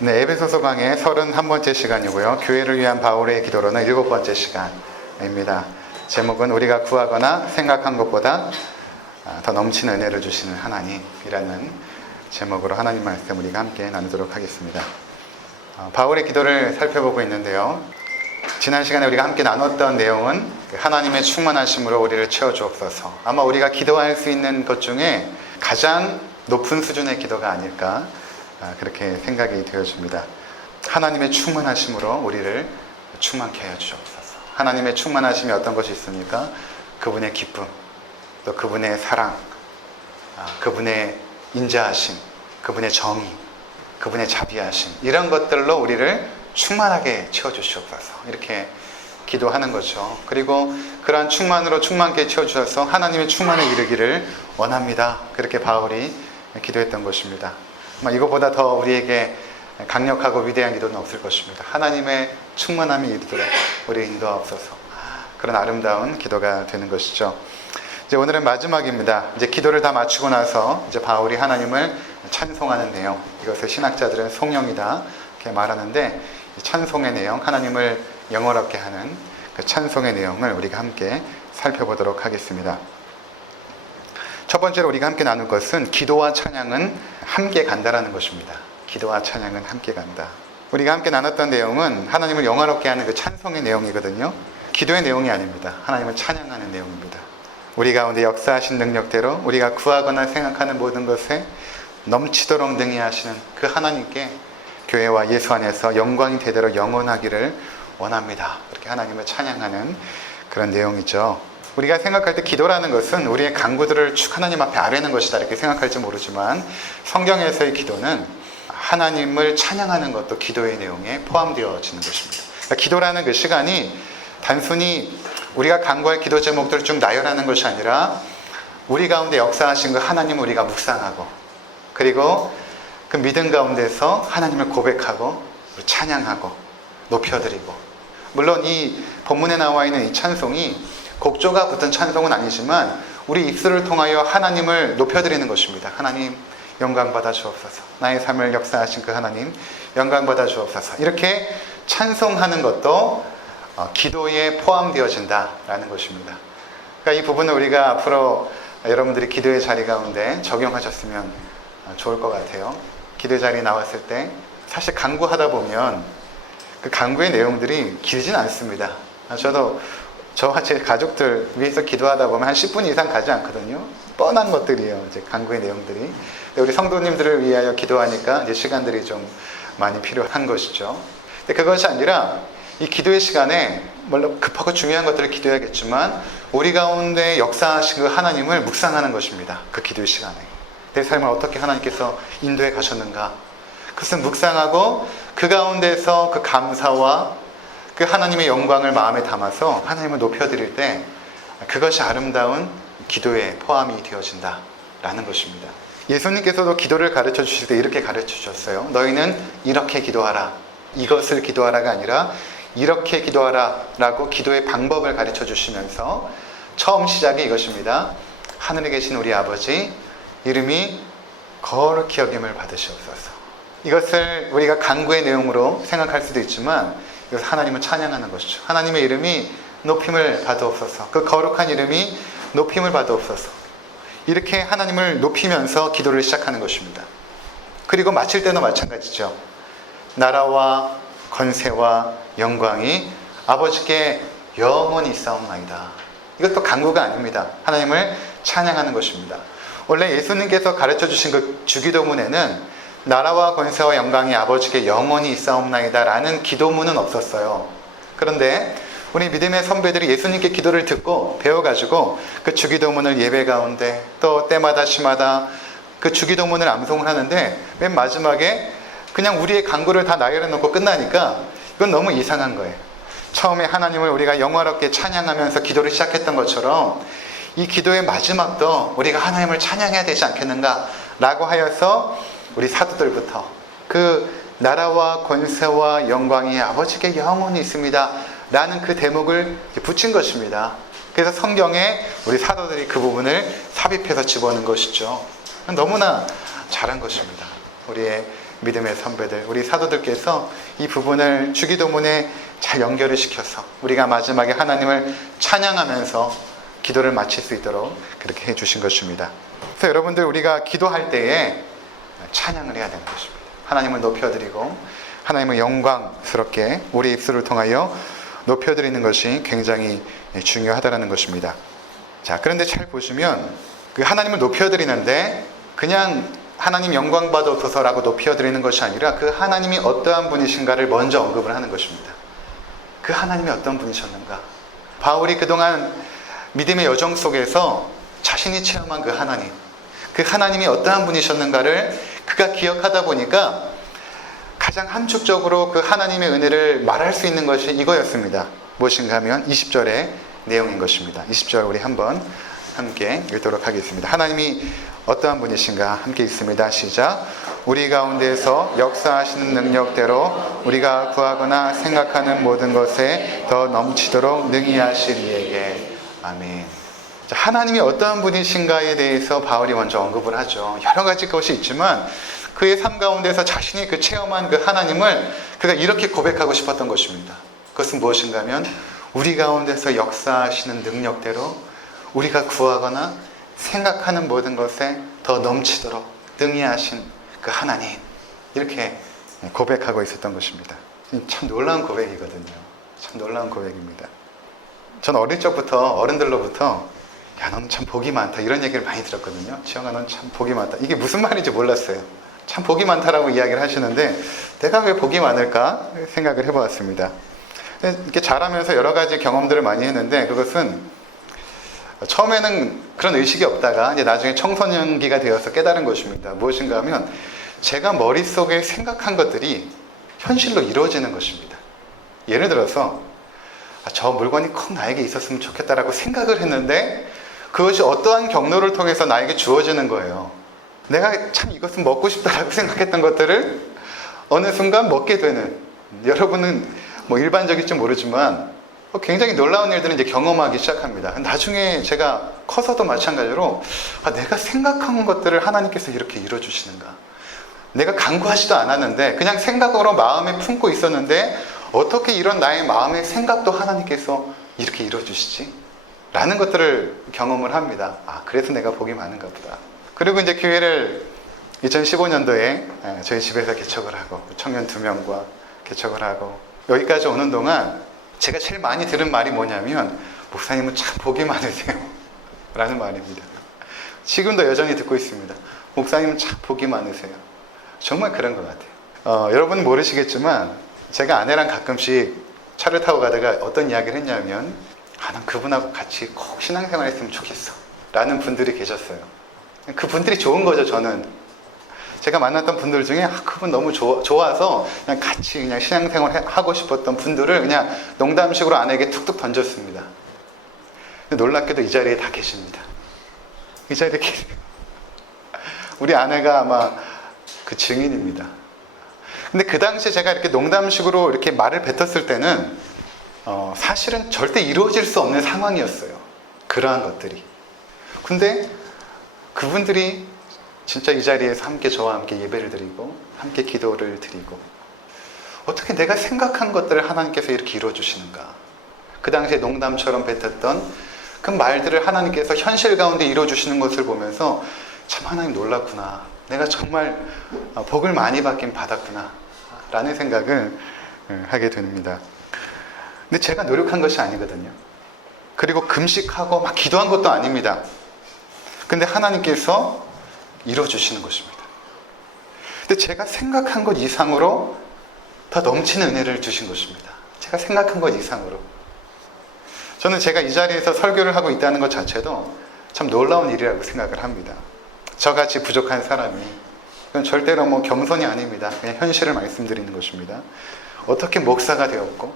네, 에베소서 강의 31번째 시간이고요. 교회를 위한 바울의 기도로는 7번째 시간입니다. 제목은 우리가 구하거나 생각한 것보다 더 넘치는 은혜를 주시는 하나님이라는 제목으로 하나님 말씀 우리가 함께 나누도록 하겠습니다. 바울의 기도를 살펴보고 있는데요. 지난 시간에 우리가 함께 나눴던 내용은 하나님의 충만하심으로 우리를 채워주옵소서. 아마 우리가 기도할 수 있는 것 중에 가장 높은 수준의 기도가 아닐까 그렇게 생각이 되어집니다. 하나님의 충만하심으로 우리를 충만케 하여 주옵소서. 하나님의 충만하심이 어떤 것이 있습니까? 그분의 기쁨, 또 그분의 사랑, 그분의 인자하심, 그분의 정의, 그분의 자비하심, 이런 것들로 우리를 충만하게 채워주시옵소서. 이렇게 기도하는 거죠. 그리고 그러한 충만으로 충만케 채워주셔서 하나님의 충만에 이르기를 원합니다. 그렇게 바울이 기도했던 것입니다. 이거보다 더 우리에게 강력하고 위대한 기도는 없을 것입니다. 하나님의 충만함이 이르도록 우리 인도하옵소서. 그런 아름다운 기도가 되는 것이죠. 이제 오늘은 마지막입니다. 이제 기도를 다 마치고 나서 이제 바울이 하나님을 찬송하는 내용, 이것을 신학자들은 송영이다 이렇게 말하는데, 찬송의 내용, 하나님을 영화롭게 하는 그 찬송의 내용을 우리가 함께 살펴보도록 하겠습니다. 첫 번째로 우리가 함께 나눌 것은 기도와 찬양은 함께 간다라는 것입니다. 기도와 찬양은 함께 간다. 우리가 함께 나눴던 내용은 하나님을 영화롭게 하는 그 찬송의 내용이거든요. 기도의 내용이 아닙니다. 하나님을 찬양하는 내용입니다. 우리 가운데 역사하신 능력대로 우리가 구하거나 생각하는 모든 것에 넘치도록 능히 하시는 그 하나님께 교회와 예수 안에서 영광이 대대로 영원하기를 원합니다. 그렇게 하나님을 찬양하는 그런 내용이죠. 우리가 생각할 때 기도라는 것은 우리의 간구들을 쭉 하나님 앞에 아뢰는 것이다 이렇게 생각할지 모르지만, 성경에서의 기도는 하나님을 찬양하는 것도 기도의 내용에 포함되어지는 것입니다. 그러니까 기도라는 그 시간이 단순히 우리가 간구할 기도 제목들을 쭉 나열하는 것이 아니라 우리 가운데 역사하신 그 하나님을 우리가 묵상하고, 그리고 그 믿음 가운데서 하나님을 고백하고 찬양하고 높여드리고, 물론 이 본문에 나와 있는 이 찬송이 곡조가 붙은 찬송은 아니지만 우리 입술을 통하여 하나님을 높여드리는 것입니다. 하나님 영광 받아 주옵소서. 나의 삶을 역사하신 그 하나님 영광 받아 주옵소서. 이렇게 찬송하는 것도 기도에 포함되어진다라는 것입니다. 그러니까 이 부분을 우리가 앞으로 여러분들이 기도의 자리 가운데 적용하셨으면 좋을 것 같아요. 기도의 자리에 나왔을 때 사실 간구하다 보면 그 간구의 내용들이 길진 않습니다. 저도 저와 제 가족들 위해서 기도하다 보면 한 10분 이상 가지 않거든요. 뻔한 것들이에요. 이제 간구의 내용들이. 근데 우리 성도님들을 위하여 기도하니까 이제 시간들이 좀 많이 필요한 것이죠. 근데 그것이 아니라 이 기도의 시간에 물론 급하고 중요한 것들을 기도해야겠지만 우리 가운데 역사하신 그 하나님을 묵상하는 것입니다. 그 기도의 시간에 내 삶을 어떻게 하나님께서 인도해 가셨는가, 그것을 묵상하고 그 가운데서 그 감사와 그 하나님의 영광을 마음에 담아서 하나님을 높여드릴 때 그것이 아름다운 기도에 포함이 되어진다라는 것입니다. 예수님께서도 기도를 가르쳐 주실 때 이렇게 가르쳐 주셨어요. 너희는 이렇게 기도하라. 이것을 기도하라가 아니라 이렇게 기도하라 라고 기도의 방법을 가르쳐 주시면서 처음 시작이 이것입니다. 하늘에 계신 우리 아버지, 이름이 거룩히 여김을 받으시옵소서. 이것을 우리가 간구의 내용으로 생각할 수도 있지만 이것은 하나님을 찬양하는 것이죠. 하나님의 이름이 높임을 받으옵소서. 그 거룩한 이름이 높임을 받으옵소서. 이렇게 하나님을 높이면서 기도를 시작하는 것입니다. 그리고 마칠 때도 마찬가지죠. 나라와 권세와 영광이 아버지께 영원히 있사옵나이다. 이것도 간구가 아닙니다. 하나님을 찬양하는 것입니다. 원래 예수님께서 가르쳐 주신 그 주기도문에는 나라와 권세와 영광이 아버지께 영원히 있사옵나이다 라는 기도문은 없었어요. 그런데 우리 믿음의 선배들이 예수님께 기도를 듣고 배워가지고 그 주기도문을 예배 가운데 또 때마다 시마다 그 주기도문을 암송을 하는데 맨 마지막에 그냥 우리의 간구를 다 나열해 놓고 끝나니까 이건 너무 이상한 거예요. 처음에 하나님을 우리가 영화롭게 찬양하면서 기도를 시작했던 것처럼 이 기도의 마지막도 우리가 하나님을 찬양해야 되지 않겠는가 라고 하여서 우리 사도들부터 그 나라와 권세와 영광이 아버지께 영원히 있습니다 라는 그 대목을 붙인 것입니다. 그래서 성경에 우리 사도들이 그 부분을 삽입해서 집어넣은 것이죠. 너무나 잘한 것입니다. 우리의 믿음의 선배들, 우리 사도들께서 이 부분을 주기도문에 잘 연결을 시켜서 우리가 마지막에 하나님을 찬양하면서 기도를 마칠 수 있도록 그렇게 해주신 것입니다. 그래서 여러분들, 우리가 기도할 때에 찬양을 해야 되는 것입니다. 하나님을 높여드리고 하나님을 영광스럽게 우리 입술을 통하여 높여드리는 것이 굉장히 중요하다는 것입니다. 자, 그런데 잘 보시면 그 하나님을 높여드리는데 그냥 하나님 영광 받아소서라고 높여드리는 것이 아니라 그 하나님이 어떠한 분이신가를 먼저 언급을 하는 것입니다. 그 하나님이 어떤 분이셨는가? 바울이 그동안 믿음의 여정 속에서 자신이 체험한 그 하나님이 어떠한 분이셨는가를 그가 기억하다 보니까 가장 함축적으로 그 하나님의 은혜를 말할 수 있는 것이 이거였습니다. 무엇인가 하면 20절의 내용인 것입니다. 20절 우리 한번 함께 읽도록 하겠습니다. 하나님이 어떠한 분이신가 함께 읽습니다. 시작. 우리 가운데서 역사하시는 능력대로 우리가 구하거나 생각하는 모든 것에 더 넘치도록 능히 하실 이에게. 아멘. 자, 하나님이 어떠한 분이신가에 대해서 바울이 먼저 언급을 하죠. 여러 가지 것이 있지만 그의 삶 가운데서 자신이 그 체험한 그 하나님을 그가 이렇게 고백하고 싶었던 것입니다. 그것은 무엇인가 하면 우리 가운데서 역사하시는 능력대로 우리가 구하거나 생각하는 모든 것에 더 넘치도록 능히 하신 그 하나님, 이렇게 고백하고 있었던 것입니다. 참 놀라운 고백이거든요. 참 놀라운 고백입니다. 전 어릴 적부터 어른들로부터 야, 너는 참 복이 많다, 이런 얘기를 많이 들었거든요. 지영아, 넌 참 복이 많다. 이게 무슨 말인지 몰랐어요. 참 복이 많다라고 이야기를 하시는데 내가 왜 복이 많을까 생각을 해보았습니다. 이렇게 자라면서 여러 가지 경험들을 많이 했는데 그것은 처음에는 그런 의식이 없다가 이제 나중에 청소년기가 되어서 깨달은 것입니다. 무엇인가 하면 제가 머릿속에 생각한 것들이 현실로 이루어지는 것입니다. 예를 들어서 저 물건이 꼭 나에게 있었으면 좋겠다라고 생각을 했는데 그것이 어떠한 경로를 통해서 나에게 주어지는 거예요. 내가 참 이것은 먹고 싶다라고 생각했던 것들을 어느 순간 먹게 되는, 여러분은 뭐 일반적일지 모르지만 굉장히 놀라운 일들을 이제 경험하기 시작합니다. 나중에 제가 커서도 마찬가지로 내가 생각한 것들을 하나님께서 이렇게 이루어주시는가. 내가 간구하지도 않았는데 그냥 생각으로 마음에 품고 있었는데 어떻게 이런 나의 마음의 생각도 하나님께서 이렇게 이루어주시지? 라는 것들을 경험을 합니다. 그래서 내가 복이 많은가 보다. 그리고 이제 교회를 2015년도에 저희 집에서 개척을 하고 청년 2명과 개척을 하고 여기까지 오는 동안 제가 제일 많이 들은 말이 뭐냐면 목사님은 참 복이 많으세요 라는 말입니다. 지금도 여전히 듣고 있습니다. 목사님은 참 복이 많으세요. 정말 그런 것 같아요. 여러분은 모르시겠지만 제가 아내랑 가끔씩 차를 타고 가다가 어떤 이야기를 했냐면 난 그분하고 같이 꼭 신앙생활 했으면 좋겠어 라는 분들이 계셨어요. 그 분들이 좋은 거죠. 저는 제가 만났던 분들 중에 그분 너무 좋아서 그냥 같이 그냥 신앙생활 하고 싶었던 분들을 그냥 농담식으로 아내에게 툭툭 던졌습니다. 근데 놀랍게도 이 자리에 다 계십니다. 이 자리에 계세요. 우리 아내가 아마 그 증인입니다. 근데 그 당시에 제가 이렇게 농담식으로 이렇게 말을 뱉었을 때는 사실은 절대 이루어질 수 없는 상황이었어요. 그러한 것들이. 근데 그분들이 진짜 이 자리에서 함께 저와 함께 예배를 드리고 함께 기도를 드리고 어떻게 내가 생각한 것들을 하나님께서 이렇게 이루어주시는가. 그 당시에 농담처럼 뱉었던 그 말들을 하나님께서 현실 가운데 이루어주시는 것을 보면서 참 하나님 놀랍구나. 내가 정말 복을 많이 받긴 받았구나 라는 생각을 하게 됩니다. 근데 제가 노력한 것이 아니거든요. 그리고 금식하고 막 기도한 것도 아닙니다. 근데 하나님께서 이루어주시는 것입니다. 근데 제가 생각한 것 이상으로 더 넘치는 은혜를 주신 것입니다. 제가 생각한 것 이상으로. 저는 제가 이 자리에서 설교를 하고 있다는 것 자체도 참 놀라운 일이라고 생각을 합니다. 저같이 부족한 사람이, 이건 절대로 뭐 겸손이 아닙니다. 그냥 현실을 말씀드리는 것입니다. 어떻게 목사가 되었고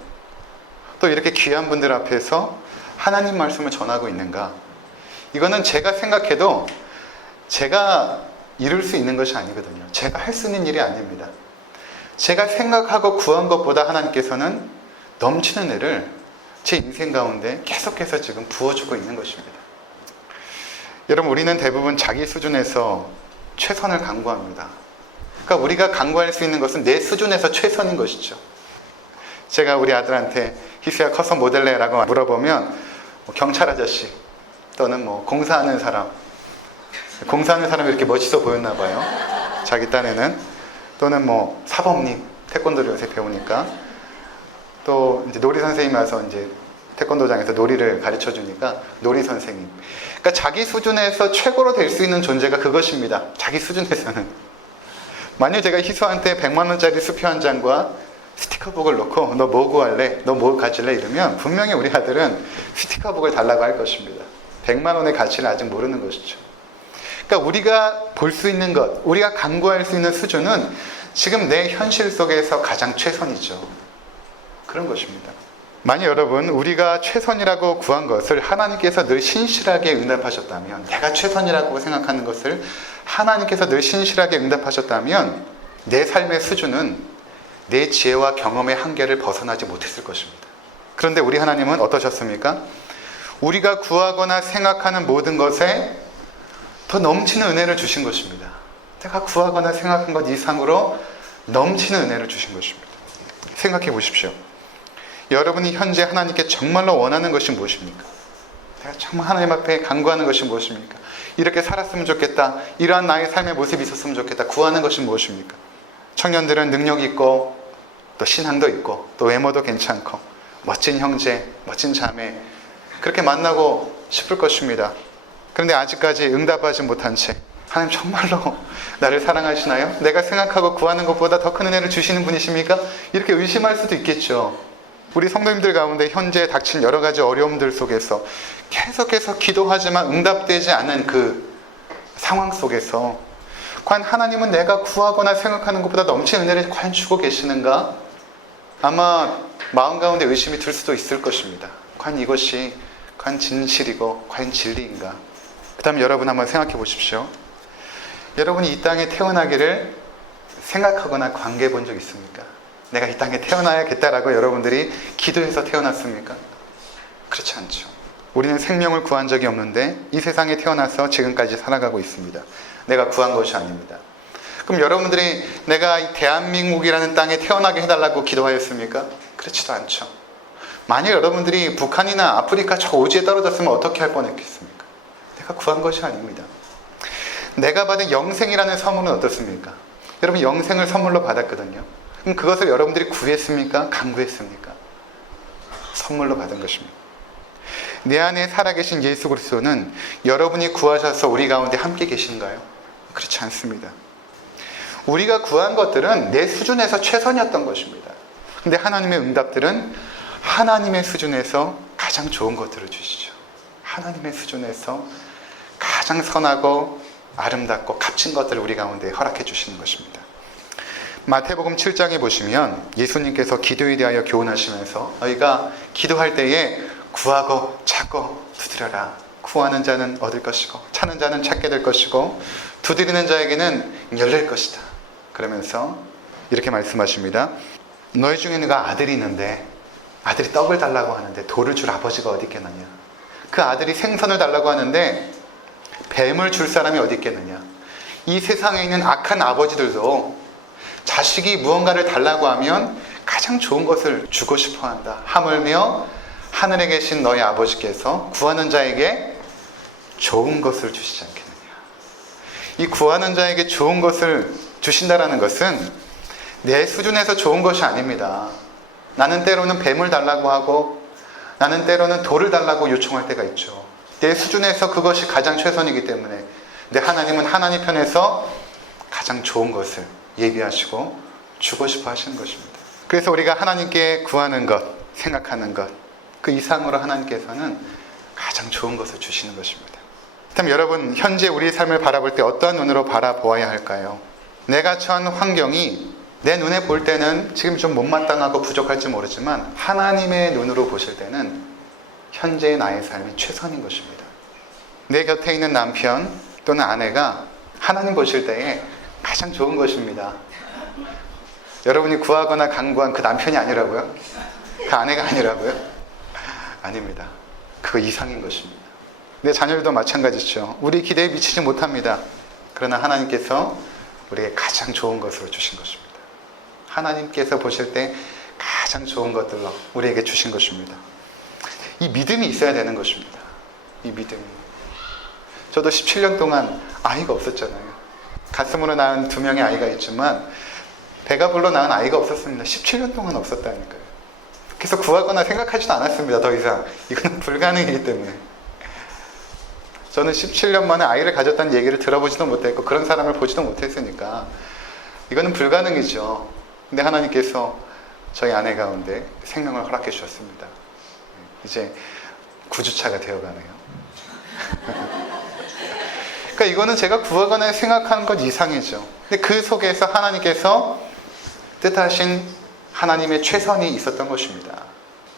또 이렇게 귀한 분들 앞에서 하나님 말씀을 전하고 있는가. 이거는 제가 생각해도 제가 이룰 수 있는 것이 아니거든요. 제가 할 수 있는 일이 아닙니다. 제가 생각하고 구한 것보다 하나님께서는 넘치는 은혜를 제 인생 가운데 계속해서 지금 부어주고 있는 것입니다. 여러분, 우리는 대부분 자기 수준에서 최선을 강구합니다. 그러니까 우리가 간구할 수 있는 것은 내 수준에서 최선인 것이죠. 제가 우리 아들한테 희수야 커서 뭐 될래라고 물어보면 뭐 경찰 아저씨 또는 뭐 공사하는 사람이 이렇게 멋있어 보였나 봐요. 자기 딴에는. 또는 뭐 사범님, 태권도를 요새 배우니까. 또 이제 놀이 선생님이 와서 이제 태권도장에서 놀이를 가르쳐 주니까 놀이 선생님. 그러니까 자기 수준에서 최고로 될 수 있는 존재가 그것입니다. 자기 수준에서는. 만약 제가 희수한테 100만 원짜리 수표 한 장과 스티커북을 놓고 너 뭐 구할래? 너 뭐 가질래? 이러면 분명히 우리 아들은 스티커북을 달라고 할 것입니다. 100만 원의 가치를 아직 모르는 것이죠. 그러니까 우리가 볼 수 있는 것, 우리가 간구할 수 있는 수준은 지금 내 현실 속에서 가장 최선이죠. 그런 것입니다. 만약 여러분 우리가 최선이라고 구한 것을 하나님께서 늘 신실하게 응답하셨다면, 내가 최선이라고 생각하는 것을 하나님께서 늘 신실하게 응답하셨다면 내 삶의 수준은 내 지혜와 경험의 한계를 벗어나지 못했을 것입니다. 그런데 우리 하나님은 어떠셨습니까? 우리가 구하거나 생각하는 모든 것에 더 넘치는 은혜를 주신 것입니다. 내가 구하거나 생각한 것 이상으로 넘치는 은혜를 주신 것입니다. 생각해 보십시오. 여러분이 현재 하나님께 정말로 원하는 것이 무엇입니까? 내가 정말 하나님 앞에 간구하는 것이 무엇입니까? 이렇게 살았으면 좋겠다. 이러한 나의 삶의 모습이 있었으면 좋겠다. 구하는 것이 무엇입니까? 청년들은 능력이 있고 또 신앙도 있고 또 외모도 괜찮고 멋진 형제, 멋진 자매 그렇게 만나고 싶을 것입니다. 그런데 아직까지 응답하지 못한 채 하나님 정말로 나를 사랑하시나요? 내가 생각하고 구하는 것보다 더 큰 은혜를 주시는 분이십니까? 이렇게 의심할 수도 있겠죠. 우리 성도님들 가운데 현재 닥친 여러 가지 어려움들 속에서 계속해서 기도하지만 응답되지 않은 그 상황 속에서 과연 하나님은 내가 구하거나 생각하는 것보다 넘치는 은혜를 과연 주고 계시는가? 아마 마음 가운데 의심이 들 수도 있을 것입니다. 과연 이것이 과연 진실이고 과연 진리인가? 그 다음에 여러분 한번 생각해 보십시오. 여러분이 이 땅에 태어나기를 생각하거나 관계해 본 적 있습니까? 내가 이 땅에 태어나야겠다라고 여러분들이 기도해서 태어났습니까? 그렇지 않죠. 우리는 생명을 구한 적이 없는데 이 세상에 태어나서 지금까지 살아가고 있습니다. 내가 구한 것이 아닙니다. 그럼 여러분들이 내가 이 대한민국이라는 땅에 태어나게 해달라고 기도하였습니까? 그렇지도 않죠. 만약 여러분들이 북한이나 아프리카 저 오지에 떨어졌으면 어떻게 할 뻔했겠습니까? 내가 구한 것이 아닙니다. 내가 받은 영생이라는 선물은 어떻습니까? 여러분 영생을 선물로 받았거든요. 그럼 그것을 여러분들이 구했습니까? 간구했습니까? 선물로 받은 것입니다. 내 안에 살아계신 예수 그리스도는 여러분이 구하셔서 우리 가운데 함께 계신가요? 그렇지 않습니다. 우리가 구한 것들은 내 수준에서 최선이었던 것입니다. 근데 하나님의 응답들은 하나님의 수준에서 가장 좋은 것들을 주시죠. 하나님의 수준에서 가장 선하고 아름답고 값진 것들을 우리 가운데 허락해 주시는 것입니다. 마태복음 7장에 보시면 예수님께서 기도에 대하여 교훈하시면서 너희가 기도할 때에 구하고 찾고 두드려라. 구하는 자는 얻을 것이고 찾는 자는 찾게 될 것이고 두드리는 자에게는 열릴 것이다. 그러면서 이렇게 말씀하십니다. 너희 중에 누가 아들이 있는데 아들이 떡을 달라고 하는데 돌을 줄 아버지가 어디 있겠느냐. 그 아들이 생선을 달라고 하는데 뱀을 줄 사람이 어디 있겠느냐. 이 세상에 있는 악한 아버지들도 자식이 무언가를 달라고 하면 가장 좋은 것을 주고 싶어 한다. 하물며 하늘에 계신 너희 아버지께서 구하는 자에게 좋은 것을 주시지 않겠느냐. 이 구하는 자에게 좋은 것을 주신다라는 것은 내 수준에서 좋은 것이 아닙니다. 나는 때로는 뱀을 달라고 하고 나는 때로는 돌을 달라고 요청할 때가 있죠. 내 수준에서 그것이 가장 최선이기 때문에 근데 하나님은 하나님 편에서 가장 좋은 것을 예비하시고 주고 싶어 하시는 것입니다. 그래서 우리가 하나님께 구하는 것, 생각하는 것, 그 이상으로 하나님께서는 가장 좋은 것을 주시는 것입니다. 그렇다면 여러분, 현재 우리의 삶을 바라볼 때 어떠한 눈으로 바라보아야 할까요? 내가 처한 환경이 내 눈에 볼 때는 지금 좀 못마땅하고 부족할지 모르지만 하나님의 눈으로 보실 때는 현재의 나의 삶이 최선인 것입니다. 내 곁에 있는 남편 또는 아내가 하나님 보실 때에 가장 좋은 것입니다. 여러분이 구하거나 간구한 그 남편이 아니라고요? 그 아내가 아니라고요? 아닙니다. 그거 이상인 것입니다. 내 자녀들도 마찬가지죠. 우리 기대에 미치지 못합니다. 그러나 하나님께서 우리에게 가장 좋은 것으로 주신 것입니다. 하나님께서 보실 때 가장 좋은 것들로 우리에게 주신 것입니다. 이 믿음이 있어야 되는 것입니다. 이 믿음이. 저도 17년 동안 아이가 없었잖아요. 가슴으로 낳은 2명의 아이가 있지만 배가 불러 낳은 아이가 없었습니다. 17년 동안 없었다니까요. 그래서 구하거나 생각하지도 않았습니다. 더 이상. 이거는 불가능이기 때문에. 저는 17년 만에 아이를 가졌다는 얘기를 들어보지도 못했고 그런 사람을 보지도 못했으니까 이거는 불가능이죠. 근데 하나님께서 저희 아내 가운데 생명을 허락해 주셨습니다. 이제 9주차가 되어가네요. 그러니까 이거는 제가 구하거나 생각하는 것 이상이죠. 근데 그 속에서 하나님께서 뜻하신 하나님의 최선이 있었던 것입니다.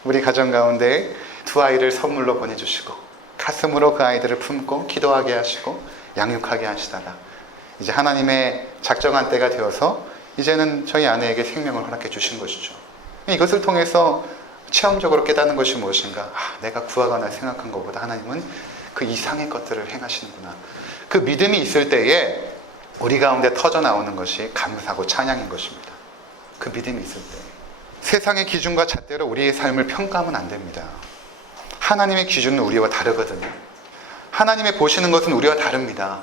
우리 가정 가운데 2 아이를 선물로 보내주시고 가슴으로 그 아이들을 품고 기도하게 하시고 양육하게 하시다가 이제 하나님의 작정한 때가 되어서 이제는 저희 아내에게 생명을 허락해 주신 것이죠. 이것을 통해서 체험적으로 깨닫는 것이 무엇인가? 내가 구하거나 생각한 것보다 하나님은 그 이상의 것들을 행하시는구나. 그 믿음이 있을 때에 우리 가운데 터져 나오는 것이 감사고 찬양인 것입니다. 그 믿음이 있을 때. 세상의 기준과 잣대로 우리의 삶을 평가하면 안 됩니다. 하나님의 기준은 우리와 다르거든요. 하나님의 보시는 것은 우리와 다릅니다.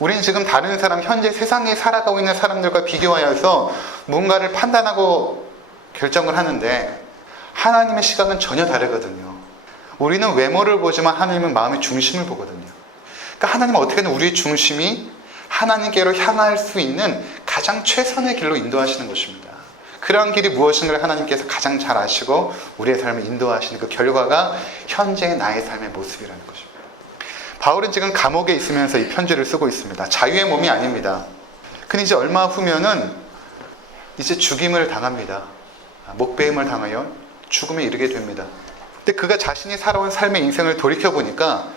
우리는 지금 다른 사람, 현재 세상에 살아가고 있는 사람들과 비교하여서 뭔가를 판단하고 결정을 하는데 하나님의 시각은 전혀 다르거든요. 우리는 외모를 보지만 하나님은 마음의 중심을 보거든요. 그러니까 하나님은 어떻게든 우리의 중심이 하나님께로 향할 수 있는 가장 최선의 길로 인도하시는 것입니다. 그러한 길이 무엇인가를 하나님께서 가장 잘 아시고 우리의 삶을 인도하시는 그 결과가 현재의 나의 삶의 모습이라는 것입니다. 바울은 지금 감옥에 있으면서 이 편지를 쓰고 있습니다. 자유의 몸이 아닙니다. 근데 이제 얼마 후면은 이제 죽임을 당합니다. 목배임을 당하여 죽음에 이르게 됩니다. 근데 그가 자신이 살아온 삶의 인생을 돌이켜보니까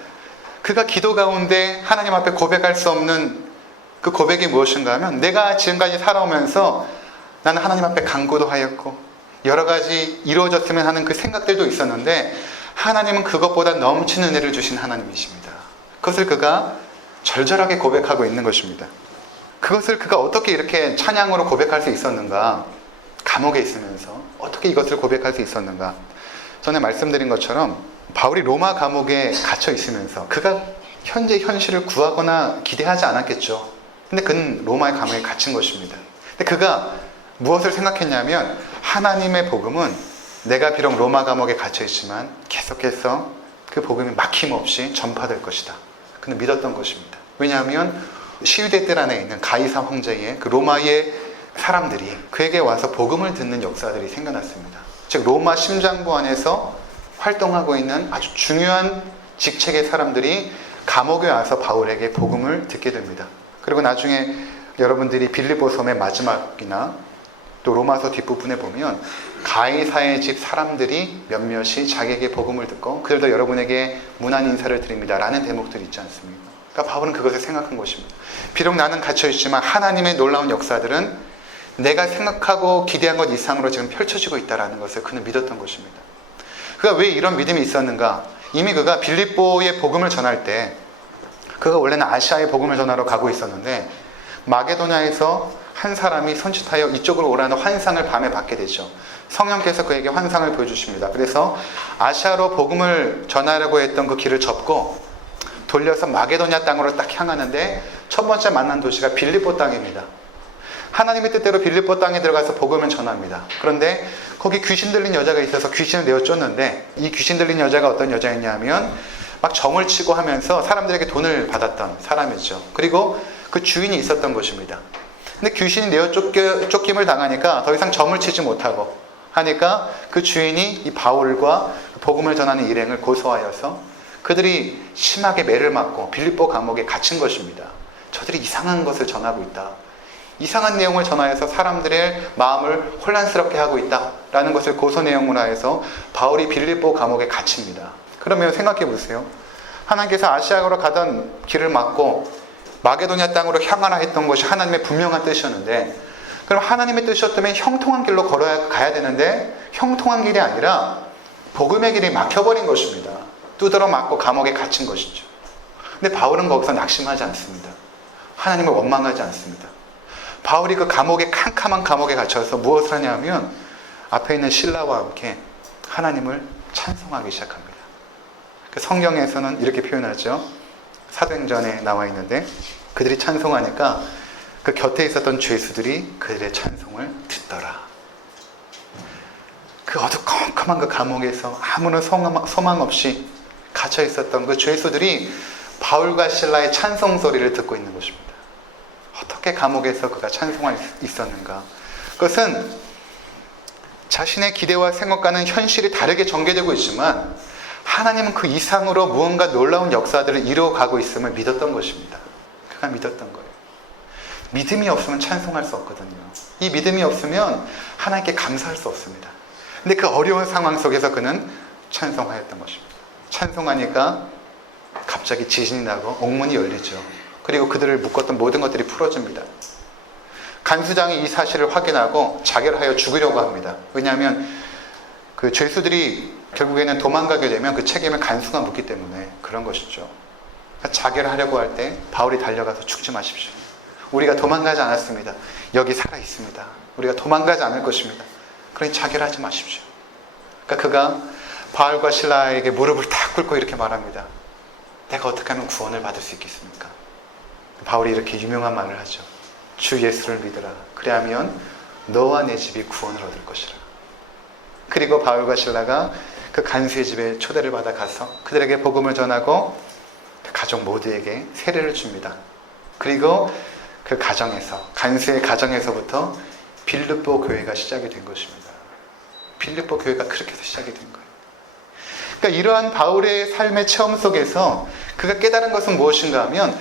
그가 기도 가운데 하나님 앞에 고백할 수 없는 그 고백이 무엇인가 하면 내가 지금까지 살아오면서 나는 하나님 앞에 간구도 하였고 여러 가지 이루어졌으면 하는 그 생각들도 있었는데 하나님은 그것보다 넘치는 은혜를 주신 하나님이십니다. 그것을 그가 절절하게 고백하고 있는 것입니다. 그것을 그가 어떻게 이렇게 찬양으로 고백할 수 있었는가? 감옥에 있으면서 어떻게 이것을 고백할 수 있었는가? 전에 말씀드린 것처럼 바울이 로마 감옥에 갇혀 있으면서 그가 현재 현실을 구하거나 기대하지 않았겠죠. 근데 그는 로마의 감옥에 갇힌 것입니다. 근데 그가 무엇을 생각했냐면 하나님의 복음은 내가 비록 로마 감옥에 갇혀 있지만 계속해서 그 복음이 막힘없이 전파될 것이다. 그는 믿었던 것입니다. 왜냐하면 시위대 뜰 안에 있는 가이사 황제의 그 로마의 사람들이 그에게 와서 복음을 듣는 역사들이 생겨났습니다. 즉 로마 심장부 안에서 활동하고 있는 아주 중요한 직책의 사람들이 감옥에 와서 바울에게 복음을 듣게 됩니다. 그리고 나중에 여러분들이 빌립보 섬의 마지막이나 또 로마서 뒷부분에 보면 가이사의 집 사람들이 몇몇이 자기에게 복음을 듣고 그들도 여러분에게 문안 인사를 드립니다 라는 대목들이 있지 않습니까? 그러니까 바울은 그것을 생각한 것입니다. 비록 나는 갇혀있지만 하나님의 놀라운 역사들은 내가 생각하고 기대한 것 이상으로 지금 펼쳐지고 있다는 것을 그는 믿었던 것입니다. 그가 왜 이런 믿음이 있었는가? 이미 그가 빌립보의 복음을 전할 때 그가 원래는 아시아의 복음을 전하러 가고 있었는데 마게도냐에서 한 사람이 손짓하여 이쪽으로 오라는 환상을 밤에 받게 되죠. 성령께서 그에게 환상을 보여주십니다. 그래서 아시아로 복음을 전하려고 했던 그 길을 접고 돌려서 마게도냐 땅으로 딱 향하는데 첫 번째 만난 도시가 빌립보 땅입니다. 하나님의 뜻대로 빌립보 땅에 들어가서 복음을 전합니다. 그런데 거기 귀신 들린 여자가 있어서 귀신을 내어 쫓는데 이 귀신 들린 여자가 어떤 여자였냐면 막 점을 치고 하면서 사람들에게 돈을 받았던 사람이죠. 그리고 그 주인이 있었던 것입니다. 근데 귀신이 내어 쫓김을 당하니까 더 이상 점을 치지 못하고 하니까 그 주인이 이 바울과 복음을 전하는 일행을 고소하여서 그들이 심하게 매를 맞고 빌립보 감옥에 갇힌 것입니다. 저들이 이상한 것을 전하고 있다. 이상한 내용을 전하여서 사람들의 마음을 혼란스럽게 하고 있다라는 것을 고소 내용으로 해서 바울이 빌립보 감옥에 갇힙니다. 그러면 생각해 보세요. 하나님께서 아시아로 가던 길을 막고 마게도냐 땅으로 향하라 했던 것이 하나님의 분명한 뜻이었는데 그럼 하나님의 뜻이었다면 형통한 길로 걸어가야 되는데 형통한 길이 아니라 복음의 길이 막혀버린 것입니다. 두드러 맞고 감옥에 갇힌 것이죠. 근데 바울은 거기서 낙심하지 않습니다. 하나님을 원망하지 않습니다. 바울이 그 감옥에, 캄캄한 감옥에 갇혀서 무엇을 하냐면 앞에 있는 실라와 함께 하나님을 찬송하기 시작합니다. 그 성경에서는 이렇게 표현하죠. 사도행전에 나와 있는데 그들이 찬송하니까 그 곁에 있었던 죄수들이 그들의 찬송을 듣더라. 그 어두컴컴한 그 감옥에서 아무런 소망 없이 갇혀 있었던 그 죄수들이 바울과 실라의 찬송 소리를 듣고 있는 것입니다. 어떻게 감옥에서 그가 찬송할 수 있었는가? 그것은 자신의 기대와 생각과는 현실이 다르게 전개되고 있지만 하나님은 그 이상으로 무언가 놀라운 역사들을 이루어가고 있음을 믿었던 것입니다. 그가 믿었던 거예요. 믿음이 없으면 찬송할 수 없거든요. 이 믿음이 없으면 하나님께 감사할 수 없습니다. 근데 그 어려운 상황 속에서 그는 찬송하였던 것입니다. 찬송하니까 갑자기 지진이 나고 옥문이 열리죠. 그리고 그들을 묶었던 모든 것들이 풀어집니다. 간수장이 이 사실을 확인하고 자결하여 죽이려고 합니다. 왜냐하면 그 죄수들이 결국에는 도망가게 되면 그 책임을 간수가 묻기 때문에 그런 것이죠. 자결하려고 할 때 바울이 달려가서 죽지 마십시오. 우리가 도망가지 않았습니다. 여기 살아 있습니다. 우리가 도망가지 않을 것입니다. 그러니 자결하지 마십시오. 그러니까 그가 바울과 실라에게 무릎을 탁 꿇고 이렇게 말합니다. 내가 어떻게 하면 구원을 받을 수 있겠습니까? 바울이 이렇게 유명한 말을 하죠. 주 예수를 믿으라. 그리하면 너와 내 집이 구원을 얻을 것이라. 그리고 바울과 실라가 그 간수의 집에 초대를 받아 가서 그들에게 복음을 전하고 그 가족 모두에게 세례를 줍니다. 그리고 그 가정에서, 간수의 가정에서부터 빌립보 교회가 시작이 된 것입니다. 빌립보 교회가 그렇게 해서 시작이 된 거예요. 그러니까 이러한 바울의 삶의 체험 속에서 그가 깨달은 것은 무엇인가 하면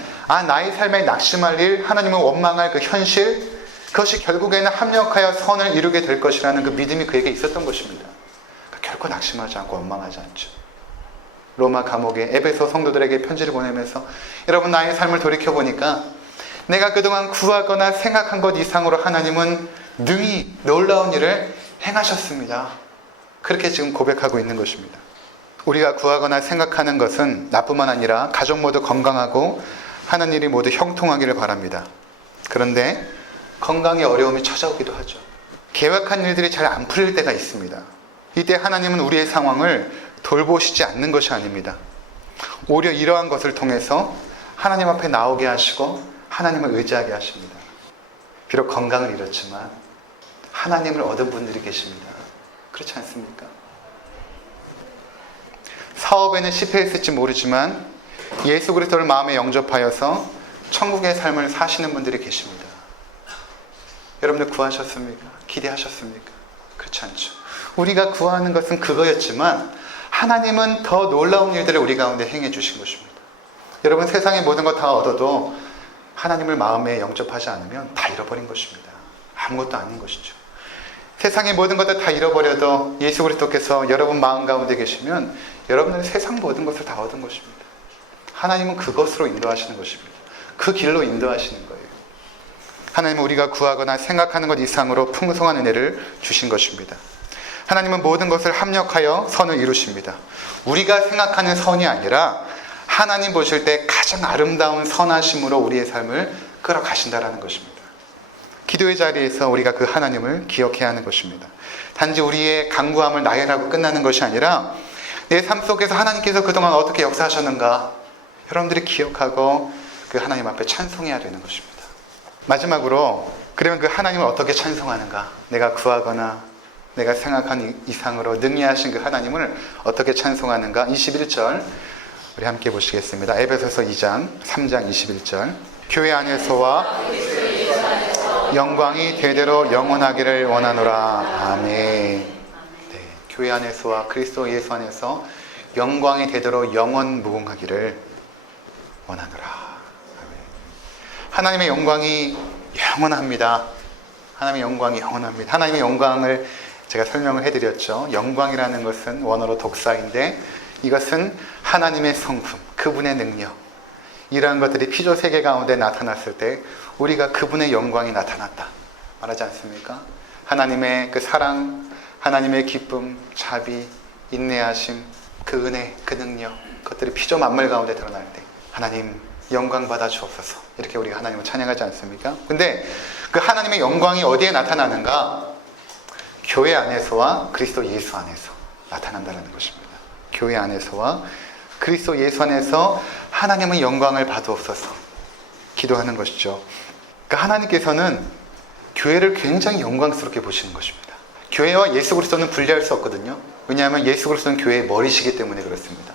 나의 삶에 낙심할 일, 하나님을 원망할 그 현실, 그것이 결국에는 합력하여 선을 이루게 될 것이라는 그 믿음이 그에게 있었던 것입니다. 그러니까 결코 낙심하지 않고 원망하지 않죠. 로마 감옥에 에베소 성도들에게 편지를 보내면서 여러분 나의 삶을 돌이켜보니까 내가 그동안 구하거나 생각한 것 이상으로 하나님은 능히 놀라운 일을 행하셨습니다. 그렇게 지금 고백하고 있는 것입니다. 우리가 구하거나 생각하는 것은 나뿐만 아니라 가족 모두 건강하고 하는 일이 모두 형통하기를 바랍니다. 그런데 건강에 어려움이 찾아오기도 하죠. 계획한 일들이 잘 안 풀릴 때가 있습니다. 이때 하나님은 우리의 상황을 돌보시지 않는 것이 아닙니다. 오히려 이러한 것을 통해서 하나님 앞에 나오게 하시고 하나님을 의지하게 하십니다. 비록 건강을 잃었지만 하나님을 얻은 분들이 계십니다. 그렇지 않습니까? 사업에는 실패했을지 모르지만 예수 그리스도를 마음에 영접하여서 천국의 삶을 사시는 분들이 계십니다. 여러분들 구하셨습니까? 기대하셨습니까? 그렇지 않죠. 우리가 구하는 것은 그거였지만 하나님은 더 놀라운 일들을 우리 가운데 행해 주신 것입니다. 여러분 세상의 모든 것 다 얻어도 하나님을 마음에 영접하지 않으면 다 잃어버린 것입니다. 아무것도 아닌 것이죠. 세상의 모든 것을 다 잃어버려도 예수 그리스도께서 여러분 마음 가운데 계시면 여러분은 세상 모든 것을 다 얻은 것입니다. 하나님은 그것으로 인도하시는 것입니다. 그 길로 인도하시는 거예요. 하나님은 우리가 구하거나 생각하는 것 이상으로 풍성한 은혜를 주신 것입니다. 하나님은 모든 것을 합력하여 선을 이루십니다. 우리가 생각하는 선이 아니라 하나님 보실 때 가장 아름다운 선하심으로 우리의 삶을 끌어가신다라는 것입니다. 기도의 자리에서 우리가 그 하나님을 기억해야 하는 것입니다. 단지 우리의 간구함을 나열하고 끝나는 것이 아니라 내 삶 속에서 하나님께서 그동안 어떻게 역사하셨는가 여러분들이 기억하고 그 하나님 앞에 찬송해야 되는 것입니다. 마지막으로 그러면 그 하나님을 어떻게 찬송하는가? 내가 구하거나 내가 생각한 이상으로 능히하신 그 하나님을 어떻게 찬송하는가? 21절 우리 함께 보시겠습니다. 에베소서 2장 3장 21절 교회 안에서와 영광이 대대로 영원하기를 원하노라. 아멘. 네, 교회 안에서와 그리스도 예수 안에서 영광이 대대로 영원 무궁하기를 원하노라. 아멘. 하나님의 영광이 영원합니다. 하나님의 영광이 영원합니다. 하나님의 영광을 제가 설명을 해드렸죠. 영광이라는 것은 원어로 독사인데 이것은 하나님의 성품, 그분의 능력 이러한 것들이 피조 세계 가운데 나타났을 때 우리가 그분의 영광이 나타났다 말하지 않습니까? 하나님의 그 사랑, 하나님의 기쁨, 자비, 인내하심, 그 은혜, 그 능력 그것들이 피조 만물 가운데 드러날 때 하나님 영광 받아 주옵소서 이렇게 우리가 하나님을 찬양하지 않습니까? 근데 그 하나님의 영광이 어디에 나타나는가? 교회 안에서와 그리스도 예수 안에서 나타난다는 것입니다. 교회 안에서와 그리스도 예수 안에서 하나님의 영광을 받으옵소서 기도하는 것이죠. 그러니까 하나님께서는 교회를 굉장히 영광스럽게 보시는 것입니다. 교회와 예수 그리스도는 분리할 수 없거든요. 왜냐하면 예수 그리스도는 교회의 머리시기 때문에 그렇습니다.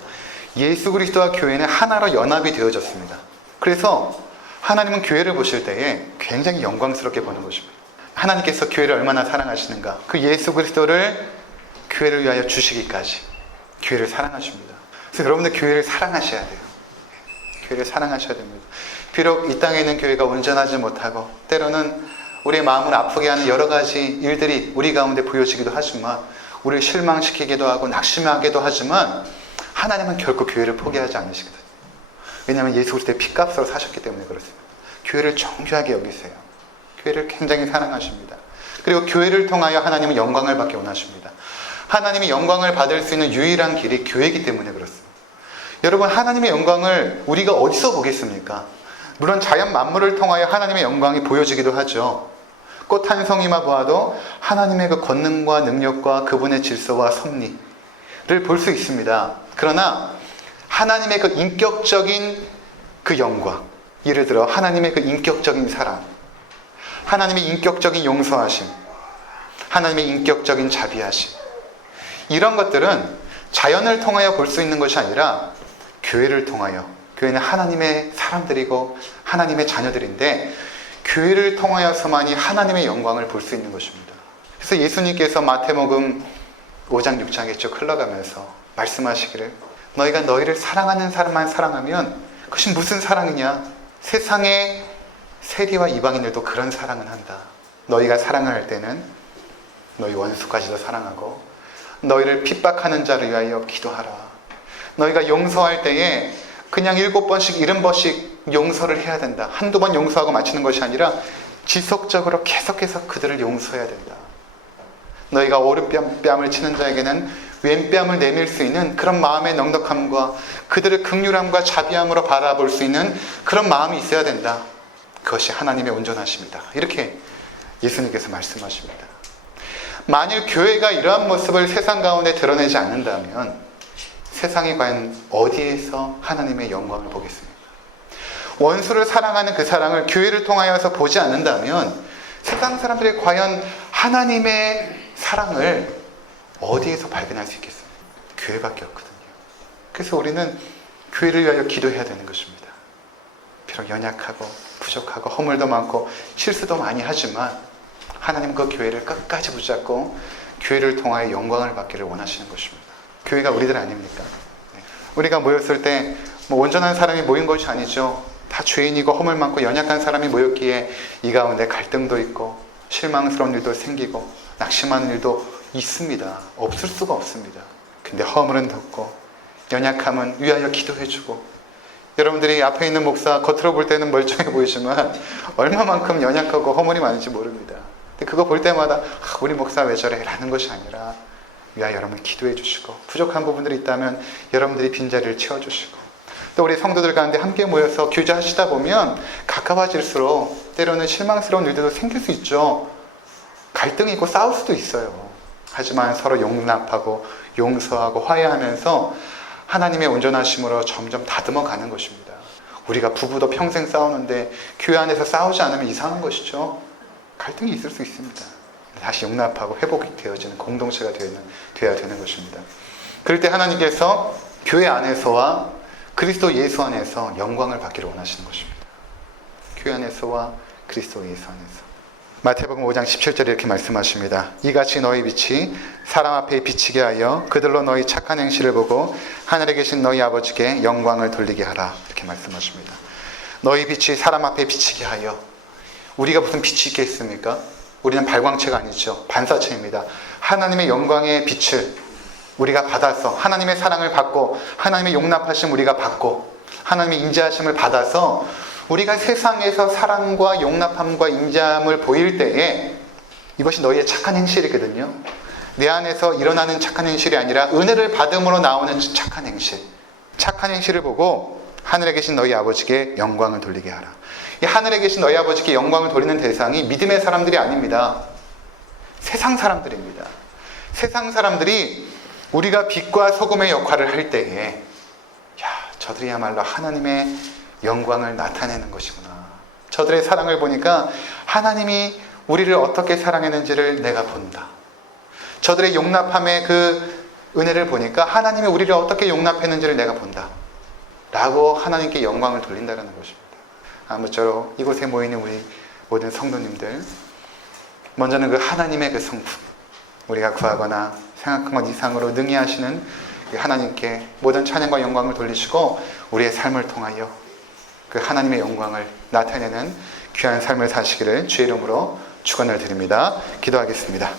예수 그리스도와 교회는 하나로 연합이 되어졌습니다. 그래서 하나님은 교회를 보실 때에 굉장히 영광스럽게 보는 것입니다. 하나님께서 교회를 얼마나 사랑하시는가, 그 예수 그리스도를 교회를 위하여 주시기까지 교회를 사랑하십니다. 그래서 여러분들 교회를 사랑하셔야 돼요. 교회를 사랑하셔야 됩니다. 비록 이 땅에 있는 교회가 온전하지 못하고 때로는 우리의 마음을 아프게 하는 여러 가지 일들이 우리 가운데 보여지기도 하지만, 우리를 실망시키기도 하고 낙심하기도 하지만, 하나님은 결코 교회를 포기하지 않으시거든요. 왜냐하면 예수 그리스도의 피값으로 사셨기 때문에 그렇습니다. 교회를 정죄하게 여기세요. 교회를 굉장히 사랑하십니다. 그리고 교회를 통하여 하나님은 영광을 받기 원하십니다. 하나님이 영광을 받을 수 있는 유일한 길이 교회이기 때문에 그렇습니다. 여러분, 하나님의 영광을 우리가 어디서 보겠습니까? 물론 자연 만물을 통하여 하나님의 영광이 보여지기도 하죠. 꽃 한 송이만 보아도 하나님의 그 권능과 능력과 그분의 질서와 섭리를 볼 수 있습니다. 그러나 하나님의 그 인격적인 그 영광, 예를 들어 하나님의 그 인격적인 사랑, 하나님의 인격적인 용서하심, 하나님의 인격적인 자비하심, 이런 것들은 자연을 통하여 볼 수 있는 것이 아니라 교회를 통하여, 교회는 하나님의 사람들이고 하나님의 자녀들인데 교회를 통하여서만이 하나님의 영광을 볼 수 있는 것입니다. 그래서 예수님께서 마태복음 5장 6장에 쭉 흘러가면서 말씀하시기를, 너희가 너희를 사랑하는 사람만 사랑하면 그것이 무슨 사랑이냐? 세상의 세리와 이방인들도 그런 사랑은 한다. 너희가 사랑을 할 때는 너희 원수까지도 사랑하고, 너희를 핍박하는 자를 위하여 기도하라. 너희가 용서할 때에 그냥 7번씩 70번씩 용서를 해야 된다. 한두 번 용서하고 마치는 것이 아니라 지속적으로 계속해서 그들을 용서해야 된다. 너희가 오른뺨을 치는 자에게는 왼뺨을 내밀 수 있는 그런 마음의 넉넉함과 그들의 긍휼함과 자비함으로 바라볼 수 있는 그런 마음이 있어야 된다. 그것이 하나님의 온전하십니다. 이렇게 예수님께서 말씀하십니다. 만일 교회가 이러한 모습을 세상 가운데 드러내지 않는다면 세상이 과연 어디에서 하나님의 영광을 보겠습니까? 원수를 사랑하는 그 사랑을 교회를 통하여서 보지 않는다면 세상 사람들이 과연 하나님의 사랑을 어디에서 발견할 수 있겠습니까? 교회밖에 없거든요. 그래서 우리는 교회를 위하여 기도해야 되는 것입니다. 비록 연약하고 부족하고 허물도 많고 실수도 많이 하지만 하나님 그 교회를 끝까지 붙잡고 교회를 통하여 영광을 받기를 원하시는 것입니다. 교회가 우리들 아닙니까? 우리가 모였을 때 뭐 온전한 사람이 모인 것이 아니죠. 다 죄인이고 허물 많고 연약한 사람이 모였기에 이 가운데 갈등도 있고 실망스러운 일도 생기고 낙심하는 일도 있습니다. 없을 수가 없습니다. 근데 허물은 덮고 연약함은 위하여 기도해주고, 여러분들이 앞에 있는 목사 겉으로 볼 때는 멀쩡해 보이지만 얼마만큼 연약하고 허물이 많은지 모릅니다. 근데 그거 볼 때마다 우리 목사 왜 저래? 라는 것이 아니라 위하여 여러분 기도해 주시고, 부족한 부분들이 있다면 여러분들이 빈자리를 채워주시고, 또 우리 성도들 가운데 함께 모여서 교제하시다 보면 가까워질수록 때로는 실망스러운 일들도 생길 수 있죠. 갈등이 있고 싸울 수도 있어요. 하지만 서로 용납하고 용서하고 화해하면서 하나님의 온전하심으로 점점 다듬어 가는 것입니다. 우리가 부부도 평생 싸우는데 교회 안에서 싸우지 않으면 이상한 것이죠. 갈등이 있을 수 있습니다. 다시 용납하고 회복이 되어지는 공동체가 되어야 되는 것입니다. 그럴 때 하나님께서 교회 안에서와 그리스도 예수 안에서 영광을 받기를 원하시는 것입니다. 교회 안에서와 그리스도 예수 안에서. 마태복음 5장 17절에 이렇게 말씀하십니다. 이같이 너희 빛이 사람 앞에 비치게 하여 그들로 너희 착한 행실을 보고 하늘에 계신 너희 아버지께 영광을 돌리게 하라. 이렇게 말씀하십니다. 너희 빛이 사람 앞에 비치게 하여. 우리가 무슨 빛이 있겠습니까? 우리는 발광체가 아니죠. 반사체입니다. 하나님의 영광의 빛을 우리가 받아서 하나님의 사랑을 받고 하나님의 용납하심 우리가 받고 하나님의 인자하심을 받아서 우리가 세상에서 사랑과 용납함과 인자함을 보일 때에 이것이 너희의 착한 행실이거든요. 내 안에서 일어나는 착한 행실이 아니라 은혜를 받음으로 나오는 착한 행실. 착한 행실을 보고 하늘에 계신 너희 아버지께 영광을 돌리게 하라. 이 하늘에 계신 너희 아버지께 영광을 돌리는 대상이 믿음의 사람들이 아닙니다. 세상 사람들입니다. 세상 사람들이 우리가 빛과 소금의 역할을 할 때에 저들이야말로 하나님의 영광을 나타내는 것이구나. 저들의 사랑을 보니까 하나님이 우리를 어떻게 사랑했는지를 내가 본다. 저들의 용납함의 그 은혜를 보니까 하나님이 우리를 어떻게 용납했는지를 내가 본다. 라고 하나님께 영광을 돌린다는 것입니다. 아무쪼록 이곳에 모이는 우리 모든 성도님들, 먼저는 그 하나님의 그 성품, 우리가 구하거나 생각한 것 이상으로 능히 하시는 하나님께 모든 찬양과 영광을 돌리시고 우리의 삶을 통하여 그 하나님의 영광을 나타내는 귀한 삶을 사시기를 주의 이름으로 축원을 드립니다. 기도하겠습니다.